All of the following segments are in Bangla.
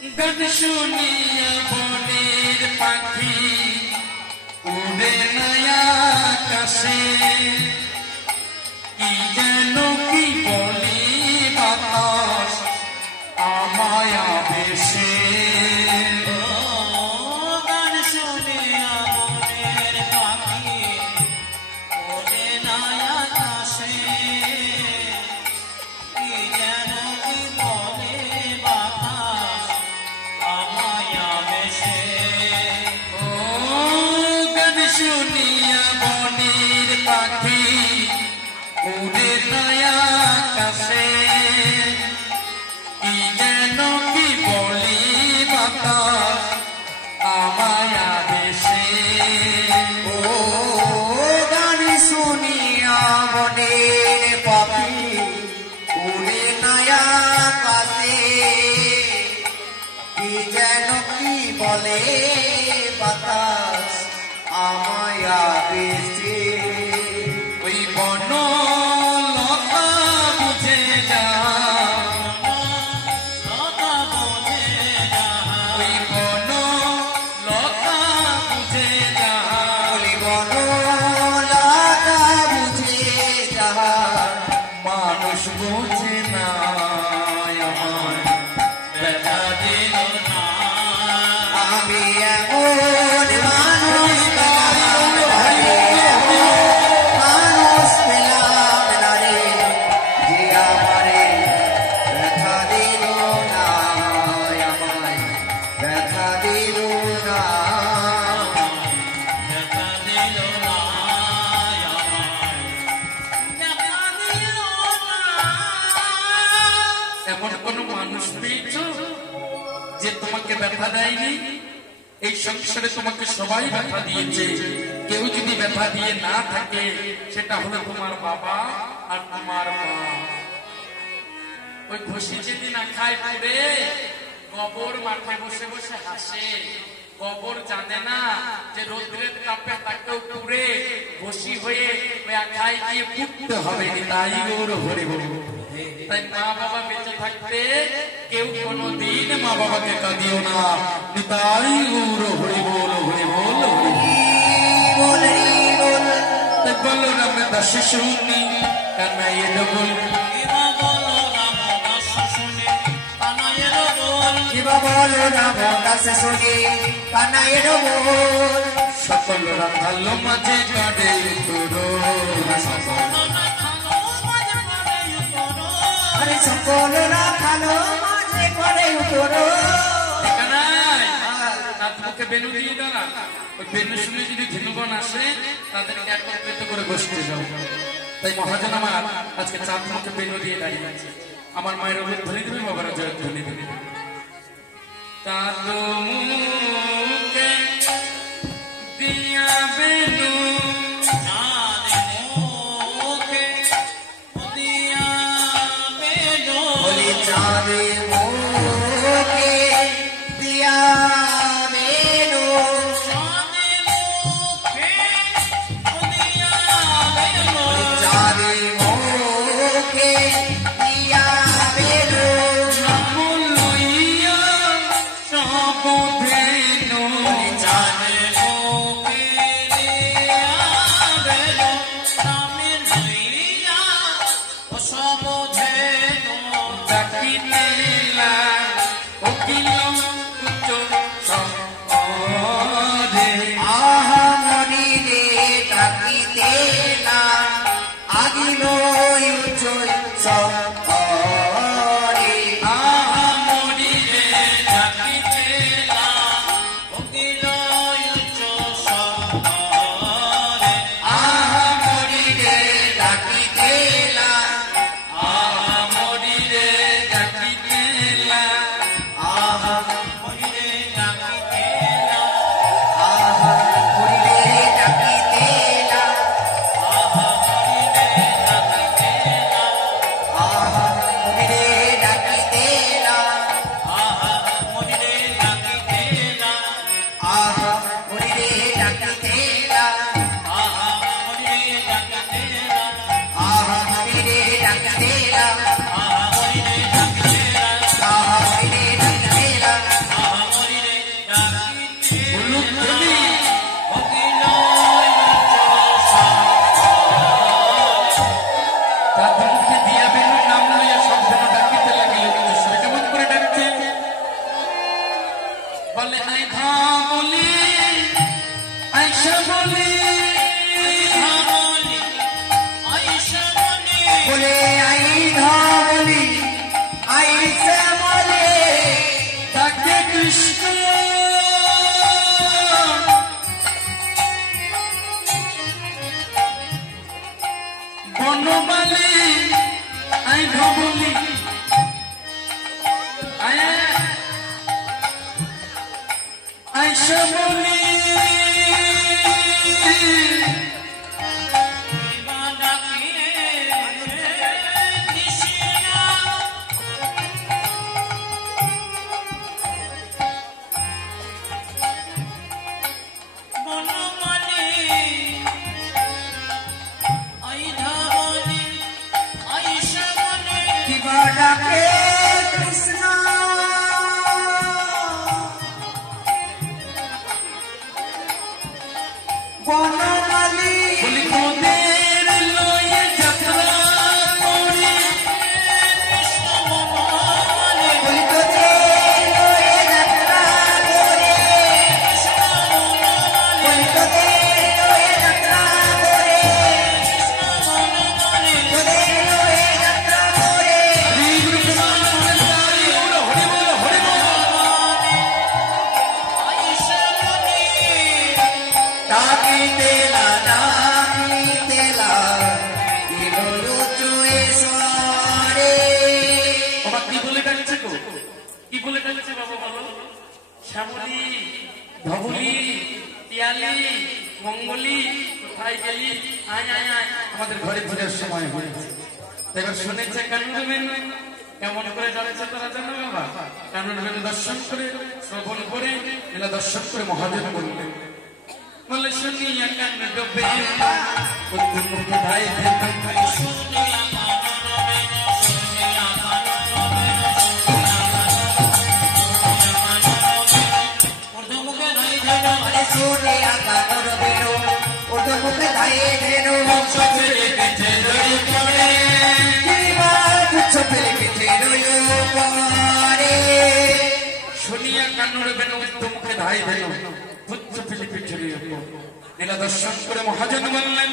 গান শুনিয়া বনের পাখি উড়ে নয়া আকাশে, কি যেন কি বলি বাতাস আমায় আবেশে। গান শুনিয়া বনের পাখি উড়ে নয়া আকাশে, কি যেন কি বলে বাতাস আমায় আবেশে। গান শুনিয়া বনের পাখি উড়ে নয়া আকাশে, কি যেন কি বলি বাতাস আমায় আবেশে। ও গান শুনিয়া বনের পাখি উড়ে নয়া আকাশে, কি যেন কি বলে বাতাস আমায় আবেশে। ওই বন লতা বুঝে যা, লতা বোঝে যাহা, ওই বন লতা বুঝে যা, বলি বনলতা বুঝে যাহা, মানুষ বোঝে না আমার ব্যথা দিল না। আমি এমন মানুষ মানুষ পেলাম না রে, যে আমারে ব্যথা দিল না, আমায় ব্যথা দিল না। দেখা দিল না আমায়, দেখা দিল না। এমন কোন মানুষ পেয়েছ যে তোমাকে ব্যথা দেয়নি? এই সংসারে তোমাকে সবাই ব্যথা দিয়েছে। কেউ যদি ব্যথা দিয়ে না থাকে সেটা হলো তোমার বাবা আর তোমার মা। ওই ঘষি যেদিন না খায় পুড়ে, গোবর মাঠে বসে বসে হাসে। গোবর জানে না যে রোদ্রের তাপে তাকেও পুড়ে ঘষি হয়ে ওই আখায় গিয়ে পুড়তে হবে। তাই ওর হরে বল। তাই মা বাবা বেঁচে থাকতে কেউ কোনদিন মা বাবাকে কাঁদিও না। তাই ওর হরে বল, হরে বল, হরে বল। তাই বলো রামে দাসে শুনি কানাইয়ে ডবল, এবা বলো রামদাস শুনে কানাইয়ের বল, কিবা বলো রামদাস শুনি কানাইয়ের বল। সকল রাখালো মাঝে কাঁদে তোরো, আরে সকল রাখালো মাঝে করে উঠোরো। মুখে বেনু দিয়ে দাঁড়া। ওই বেনু শুনে যদি ধীনুগণ আসে তাদেরকে একত্রিত করে বসতে যাও। তাই মহাজন আমার আজকে চাঁদ মুখে বেনু দিয়ে দাঁড়িয়ে আছে। আমার মায়ের অভির ধ্বনি দেবে, বাবার জয় ধ্বনি দেবে। চাঁদ মুখে দিয়া বেনু, বলি চাঁদে মুখে দিয়া বেনু, চাঁদে মুখে দিয়া বেনু। আমল লইয়া সব ধেনু, বলি চাঁদে ডাকিতেলা উকিল উচ্চ সরে। আহা মনিরে ডাকিতে না, আগিল উচ্চই সরে। আহা মরিলে ডাকিতেলা বলে আই ধবলি আইসা বলি বলে আই ধবলি আইসা বলে তাকে কৃষ্ণ বনমালী আই ধবলি আইসা বলি ডাকে কৃষ্ণ বনমালী বলি তোদের লয়ে যাত্রা করি বলি তোদের লয়ে যাত্রা করে বলি তোদের লয়ে যাত্রা করে তোদের লয়ে যাত্রা করে ডাকিতে না ডাকিতে না দিলো চুয়ে সরে বাবা কি বলে ডাকছে গো কি বলে ডাকছে বাবা বলো শ্যামলী ধবলি পিয়ালি মঙ্গলি কোথায় গেলি আয় আয় আয় আমাদের ঘরে ফেরার সময় হয়েছে এবার শুনেছে কানুরবেন কেমন করে যাচ্ছে তারা জানো বাবা কানুরবেন দর্শন করে শ্রবণ করে এলা দর্শন করে মহাজন বললেন বলে শুনিয়া কান ডোবে কোথায় আরে শুনে আকা করবেনো ওটো মুখে ধায়ে ধেনো চপেলে পিঠে রইল পরে শুনিয়া কান্নুর বেন মুখে ধাই দেন পুচ্ছ ফেলে পিঠে নীলা দর্শন করে মহাজন বললেন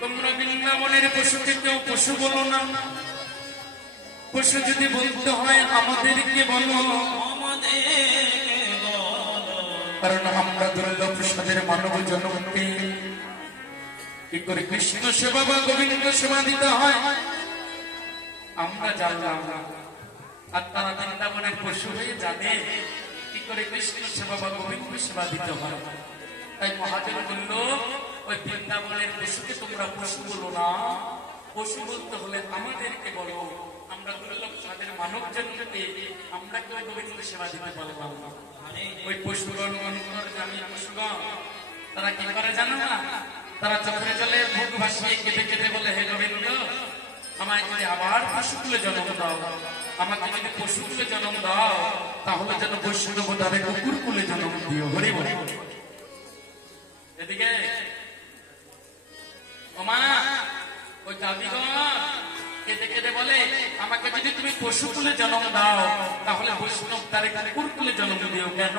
তোমরা বৃন্দাবনের পশুকে কেউ পশু বলো না পশু যদি বলতে হয় আমাদেরকে বলো কারণ আমরা দুর্লভ প্রসাদের মানব জনমকে কি করে কৃষ্ণ সেবা বা গোবিন্দ সেবা দিতে হয় আমরা জানলাম আর তারা বৃন্দাবনের পশু হয়ে জানে কি করে কৃষ্ণ সেবা বা গোবিন্দ সেবা দিতে হয় তাই মহাজন বলল ওই বৃন্দাবনের পশুকে তোমরা পশু বলো না পশু বলতে হলে আমাদেরকে বলো আমরা দুর্লভ সাদের মানব জন্মকে আমরা কেউ গোবিন্দ সেবা দিতে পারলাম না ওই পশুগণ জানি পশুগণ তারা কি করে জানো না তারা চোখে চলে মুখ ভাসিয়ে কেঁদে কেঁদে বলে হে গোবিন্দ আমায় যদি আবার পশুকুলে জন্ম দাও আমাকে যদি পশুকুলে জন্ম দাও তাহলে যেন বৈষ্ণব তারে কুকুর কুলে জন্ম দিও হরি বলি এদিকে ওমা ওই দাবিগণ কেঁদে কেঁদে বলে আমাকে যদি তুমি পশুকুলে জন্ম দাও তাহলে বৈষ্ণব তারে কুকুর কুলে জন্ম দিও কেন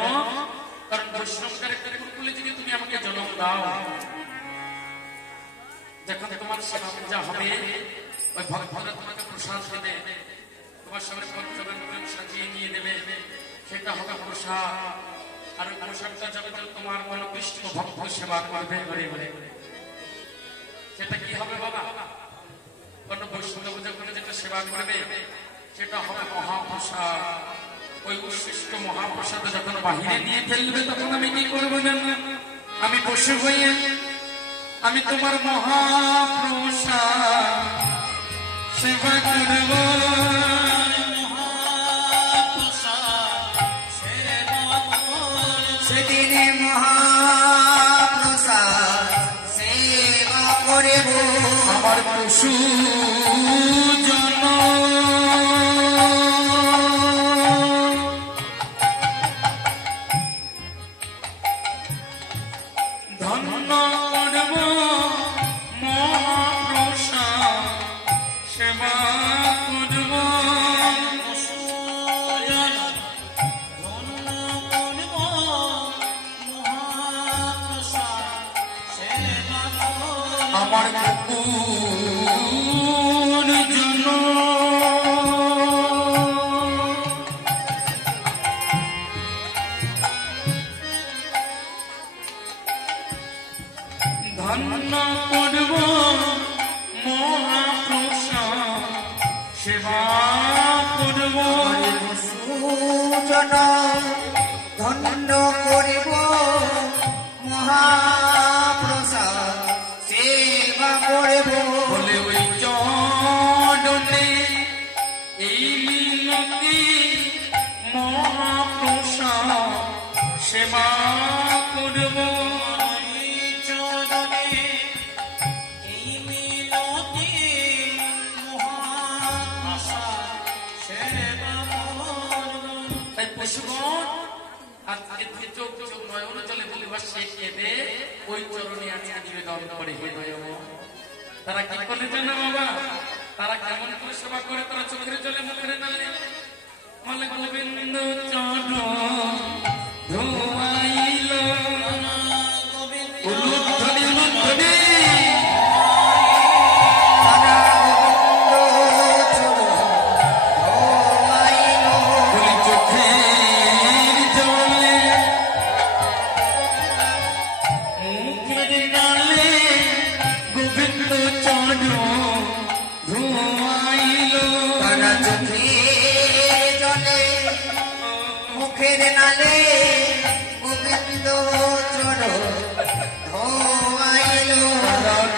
কারণ বৈষ্ণব তারে কুকুর কুলে যদি তুমি আমাকে জন্ম দাও যখন তোমার সেবা পূজা হবে ওই ভক্তরা তোমাকে প্রসাদ দেবে তোমার সামনে ভক্তগণ সাজিয়ে নিয়ে দেবে সেটা হবে প্রসাদ আর ওই প্রসাদটা যাবে তোমার কোন কৃষ্ণ ভক্ত সেবা করবে ঘরে ঘরে সেটা কি হবে বাবা কোন বৈষ্ণব যখন যেটা সেবা করবে সেটা হবে মহাপ্রসাদ ওই উৎকৃষ্ট মহাপ্রসাদ যখন বাহিরে নিয়ে ফেলবে তখন আমি কি করবো জানো আমি পশু হয়ে আমি তোমার মহাপ্রসাদ সেবা করব সেদিনে মহাপ্রসাদ সেবা করব আমার পশু জন ধন্য করব মহাপ্রসাদ সেবা করব ধন্য আমার কুকুর জন্য ধন্য করব মহাপ্রসাদ সেবা করব সুজন ধন্য করিব মহাপ্রসাদ সেবা করিব বলে ওই চরণে এই মিনতি মহাপ্রসাদ সেবা করব পশুগণ আজকে চোখ চোখ নয়ন জলে ভালোবাসে কেঁদে ওই চরণে আজকে নিবেদন করে হে নয়ন। তারা কি করে জানো বাবা? তারা কেমন করে সেবা করে? তারা চোখের জলে মুখের নালে বলে গোবিন্দ চরণ ধোয়াইল উলুধ্বনি উলুধ্বনি মুখের নালে গোবিন্দ চরণ ধোয়াইল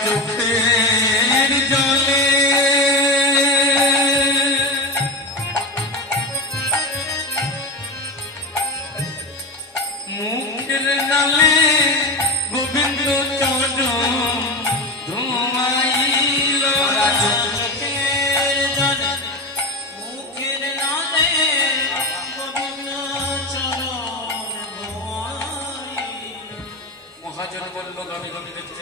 চোখের জলে মুখের নালে গোবিন্দ চরণ ধোয়াইল চোখের জলে মুখের নালে গোবিন্দ চরণ ধোয়াইল। মহাজন বলল গামী গামী দেখতে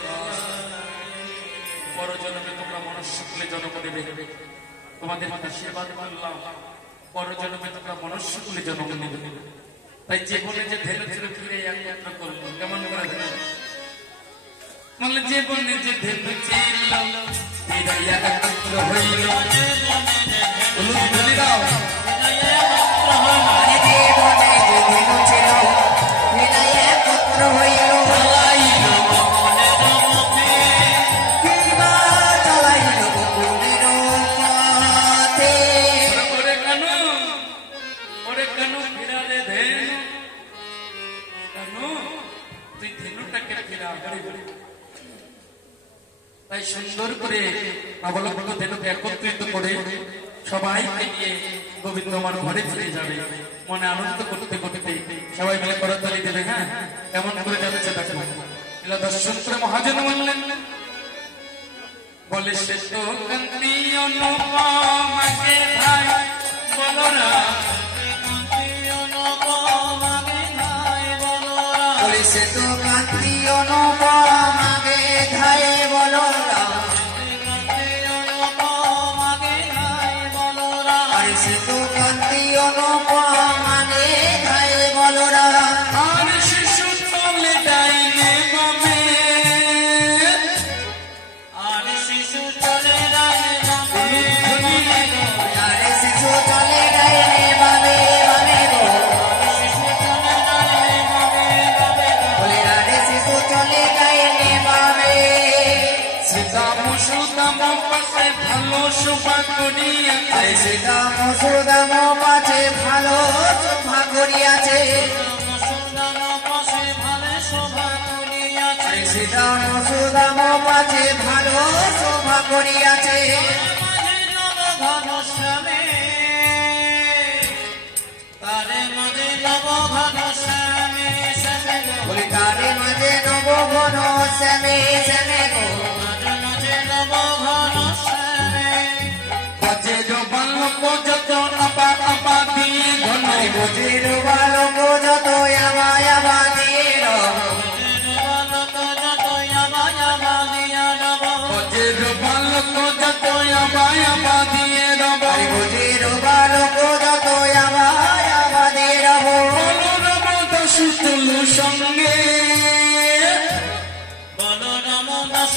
বড় জন্মে তোমরা মনুষ্য কুলে জন্ম নেবে, তোমাদের আশীর্বাদ করলাম বড় জন্মে তোমরা মনুষ্য কুলে জন্ম নেবে। তাই জীবনে যে ধেনু ছিল ফিরে একত্র করলো কেমন করে ধেনু বলে জীবনে যে ধেনু ছিল ফিরে একত্র হইল উলুধ্বনি দাও জীবনে যে ধেনু ছিল ফিরে একত্র হইল তাই সুন্দর করে অবলম্বন ধেনুকে একত্রিত করে সবাইকে নিয়ে গোবিন্দ আমার ঘরে ফিরে যাবে। মনে আনন্দ করতে করতে সবাই মিলে করতালি দেবে। হ্যাঁ কেমন করে যাচ্ছে দেখো। এলা দর্শন করে মহাজন বললেন বলে সে তো কান্তি অনুপমাকে ভাই বলরা সে তো কান্তি অনুপমাকে ধাই বলরা সে তো কান্তি অনুপমাকে ধাই বলরা আর শিশু তলে ডাইনে বামে আর শিশু চলে ডাইনে আরে শিশু চলে ডাইনে বামে বামে গো শিশু চলে ডাইনে বলে আরে শিশু চলে ডাইনে বামে সীতাম সুদাম পাশে ভালো শোভা করিয়াছে আরে সীতাম সুদাম পাছে ভালো শোভা করিয়াছে আরে সীতাম সুদাম পাছে ভালো শোভা করিয়াছে বলে তারে মাঝে নব ঘন শ্যামে শ্যামে গো বজের বালক যত আপা আপা দিয়ে ঘন বুঝির বালক যত আমায় আমাদের বজের বালক যত আমায় আপা দিয়ে রব বুঝির বালক যত আমায় আমাদের বলরাম দশু চলু সঙ্গে বলরাম দাস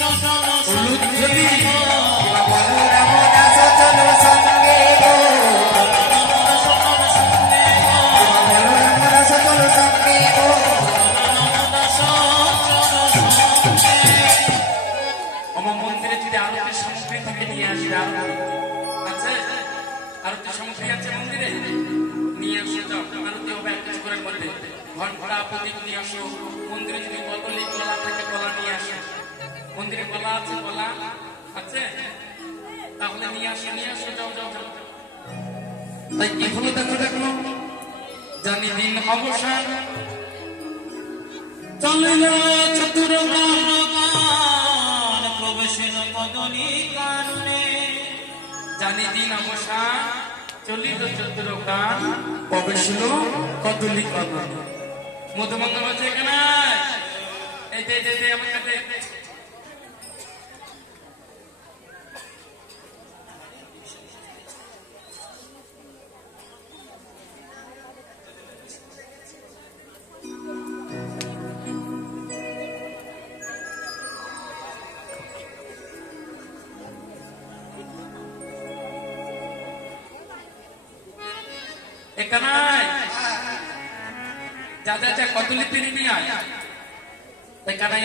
ঘন্টা প্রদীপ নিয়ে আসো। মন্দিরে যদি কদলি কলা থাকে কলা নিয়ে আসো। মন্দিরে কলা আছে, কলা আছে, তাহলে নিয়ে আসো, নিয়ে আসো, যাও যাও যাও। তাই কি হলো দেখো দেখো, জানি দিন অবসান চলিল চতুর গান প্রবেশের কদলি কারণে। জানি দিন অবসান চলিত চতুর গান প্রবেশিল কদলি কাননে। মধুমঙ্গল বলছে এখানে এই যে আমার কাছে এখানে যা যা যা কদলি পিড়ি নিয়ে আয়। এখানে